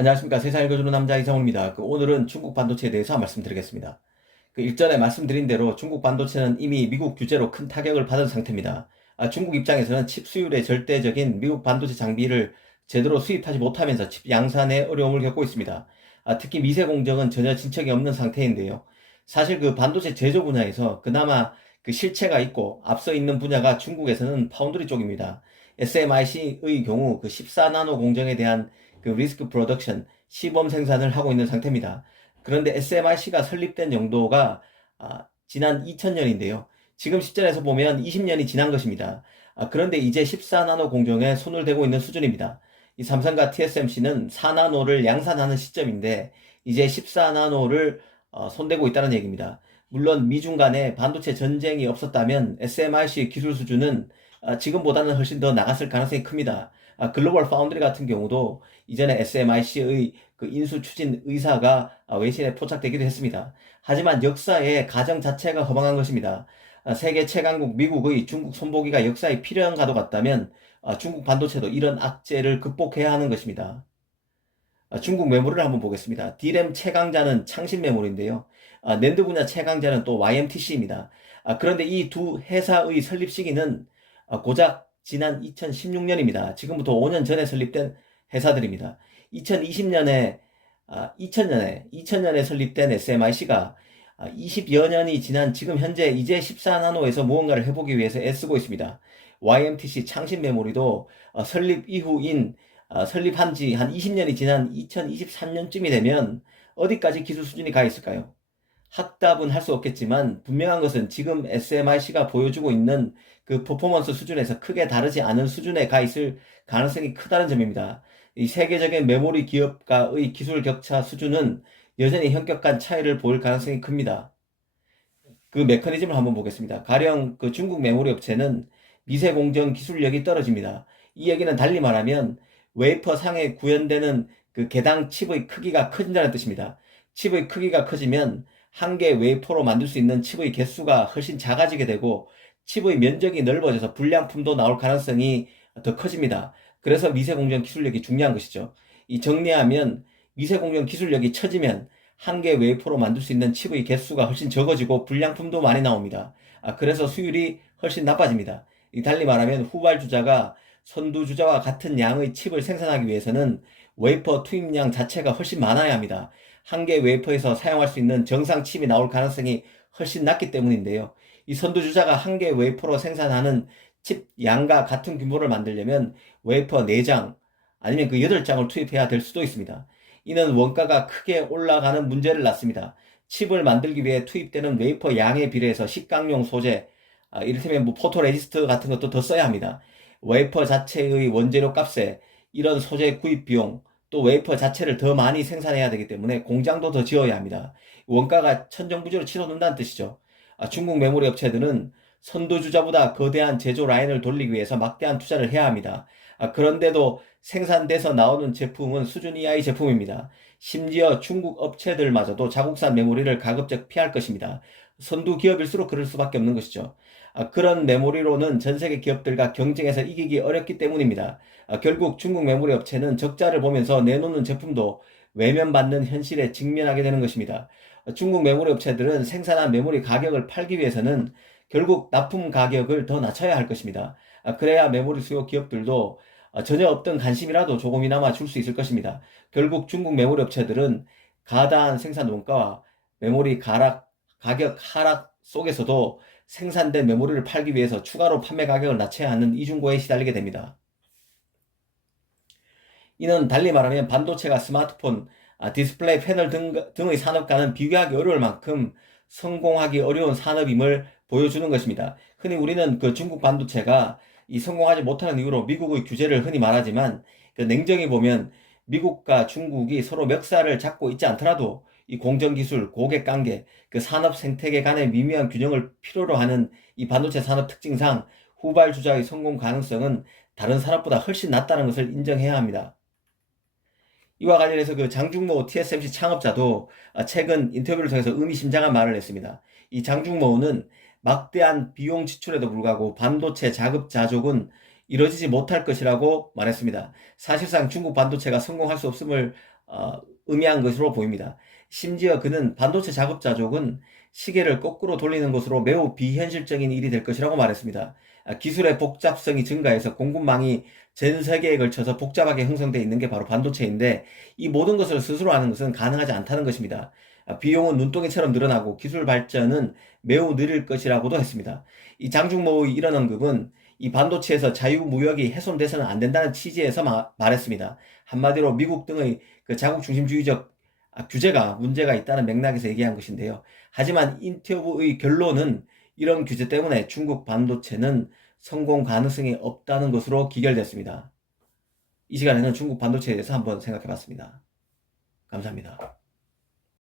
안녕하십니까. 세상 읽어주는 남자 이상훈입니다. 오늘은 중국 반도체에 대해서 말씀드리겠습니다. 일전에 말씀드린 대로 중국 반도체는 이미 미국 규제로 큰 타격을 받은 상태입니다. 중국 입장에서는 칩 수율의 절대적인 미국 반도체 장비를 제대로 수입하지 못하면서 칩 양산에 어려움을 겪고 있습니다. 특히 미세 공정은 전혀 진척이 없는 상태인데요. 사실 그 반도체 제조 분야에서 그나마 그 실체가 있고 앞서 있는 분야가 중국에서는 파운드리 쪽입니다. SMIC의 경우 그 14나노 공정에 대한 그 리스크 프로덕션 시범 생산을 하고 있는 상태입니다. 그런데 SMIC가 설립된 정도가 지난 2000년인데요. 지금 시점에서 보면 20년이 지난 것입니다. 그런데 이제 14나노 공정에 손을 대고 있는 수준입니다. 이 삼성과 TSMC는 4나노를 양산하는 시점인데 이제 14나노를 손대고 있다는 얘기입니다. 물론 미중 간에 반도체 전쟁이 없었다면 SMIC 기술 수준은 지금보다는 훨씬 더 나갔을 가능성이 큽니다. 글로벌 파운드리 같은 경우도 이전에 SMIC의 그 인수 추진 의사가 외신에 포착되기도 했습니다. 하지만 역사의 가정 자체가 허망한 것입니다. 세계 최강국 미국의 중국 손보기가 역사에 필요한 가도 같다면 중국 반도체도 이런 악재를 극복해야 하는 것입니다. 중국 메모리를 한번 보겠습니다. D램 최강자는 창신 메모리인데요. 낸드 분야 최강자는 또 YMTC입니다. 그런데 이 두 회사의 설립 시기는 고작 지난 2016년입니다. 지금부터 5년 전에 설립된 회사들입니다. 2000년에 설립된 SMIC가 20여 년이 지난 지금 현재 이제 14나노에서 무언가를 해보기 위해서 애쓰고 있습니다. YMTC 창신 메모리도 설립 이후인 설립한 지 한 20년이 지난 2023년쯤이 되면 어디까지 기술 수준이 가 있을까요? 확답은 할 수 없겠지만 분명한 것은 지금 SMIC가 보여주고 있는 그 퍼포먼스 수준에서 크게 다르지 않은 수준에 가 있을 가능성이 크다는 점입니다. 이 세계적인 메모리 기업과의 기술 격차 수준은 여전히 현격한 차이를 보일 가능성이 큽니다. 그 메커니즘을 한번 보겠습니다. 가령 그 중국 메모리 업체는 미세 공정 기술력이 떨어집니다. 이 얘기는 달리 말하면 웨이퍼 상에 구현되는 그 개당 칩의 크기가 커진다는 뜻입니다. 칩의 크기가 커지면 한 개 웨이퍼로 만들 수 있는 칩의 개수가 훨씬 작아지게 되고 칩의 면적이 넓어져서 불량품도 나올 가능성이 더 커집니다. 그래서 미세공정 기술력이 중요한 것이죠. 이 정리하면 미세공정 기술력이 처지면 한 개 웨이퍼로 만들 수 있는 칩의 개수가 훨씬 적어지고 불량품도 많이 나옵니다. 그래서 수율이 훨씬 나빠집니다. 달리 말하면 후발주자가 선두주자와 같은 양의 칩을 생산하기 위해서는 웨이퍼 투입량 자체가 훨씬 많아야 합니다. 한 개 웨이퍼에서 사용할 수 있는 정상 칩이 나올 가능성이 훨씬 낮기 때문인데요. 이 선두주자가 한 개 웨이퍼로 생산하는 칩 양과 같은 규모를 만들려면 웨이퍼 4장 아니면 그 8장을 투입해야 될 수도 있습니다. 이는 원가가 크게 올라가는 문제를 낳습니다. 칩을 만들기 위해 투입되는 웨이퍼 양에 비례해서 식강용 소재, 이를테면 뭐 포토레지스트 같은 것도 더 써야 합니다. 웨이퍼 자체의 원재료 값에 이런 소재 구입 비용, 또 웨이퍼 자체를 더 많이 생산해야 되기 때문에 공장도 더 지어야 합니다. 원가가 천정부지로 치솟는다는 뜻이죠. 중국 메모리 업체들은 선두주자보다 거대한 제조 라인을 돌리기 위해서 막대한 투자를 해야 합니다. 그런데도 생산돼서 나오는 제품은 수준 이하의 제품입니다. 심지어 중국 업체들마저도 자국산 메모리를 가급적 피할 것입니다. 선두 기업일수록 그럴 수밖에 없는 것이죠. 그런 메모리로는 전 세계 기업들과 경쟁해서 이기기 어렵기 때문입니다. 결국 중국 메모리 업체는 적자를 보면서 내놓는 제품도 외면받는 현실에 직면하게 되는 것입니다. 중국 메모리 업체들은 생산한 메모리 가격을 팔기 위해서는 결국 납품 가격을 더 낮춰야 할 것입니다. 그래야 메모리 수요 기업들도 전혀 없던 관심이라도 조금이나마 줄 수 있을 것입니다. 결국 중국 메모리 업체들은 가다한 생산 원가와 메모리 가격 하락 속에서도 생산된 메모리를 팔기 위해서 추가로 판매 가격을 낮춰야 하는 이중고에 시달리게 됩니다. 이는 달리 말하면 반도체가 스마트폰, 디스플레이 패널 등의 산업과는 비교하기 어려울 만큼 성공하기 어려운 산업임을 보여주는 것입니다. 흔히 우리는 그 중국 반도체가 이 성공하지 못하는 이유로 미국의 규제를 흔히 말하지만 그 냉정히 보면 미국과 중국이 서로 멱살을 잡고 있지 않더라도 이 공정기술, 고객관계, 그 산업 생태계 간의 미묘한 균형을 필요로 하는 이 반도체 산업 특징상 후발주자의 성공 가능성은 다른 산업보다 훨씬 낮다는 것을 인정해야 합니다. 이와 관련해서 그 장중모 TSMC 창업자도 최근 인터뷰를 통해서 의미심장한 말을 했습니다. 이 장중모는 막대한 비용 지출에도 불구하고 반도체 자급자족은 이뤄지지 못할 것이라고 말했습니다. 사실상 중국 반도체가 성공할 수 없음을 의미한 것으로 보입니다. 심지어 그는 반도체 작업자족은 시계를 거꾸로 돌리는 것으로 매우 비현실적인 일이 될 것이라고 말했습니다. 기술의 복잡성이 증가해서 공급망이 전 세계에 걸쳐서 복잡하게 형성되어 있는 게 바로 반도체인데 이 모든 것을 스스로 하는 것은 가능하지 않다는 것입니다. 비용은 눈덩이처럼 늘어나고 기술 발전은 매우 느릴 것이라고도 했습니다. 이 장중모의 이런 언급은 이 반도체에서 자유무역이 훼손돼서는 안 된다는 취지에서 말했습니다. 한마디로 미국 등의 그 자국 중심주의적 규제가 문제가 있다는 맥락에서 얘기한 것인데요. 하지만 인터뷰의 결론은 이런 규제 때문에 중국 반도체는 성공 가능성이 없다는 것으로 기결됐습니다. 이 시간에는 중국 반도체에 대해서 한번 생각해 봤습니다. 감사합니다.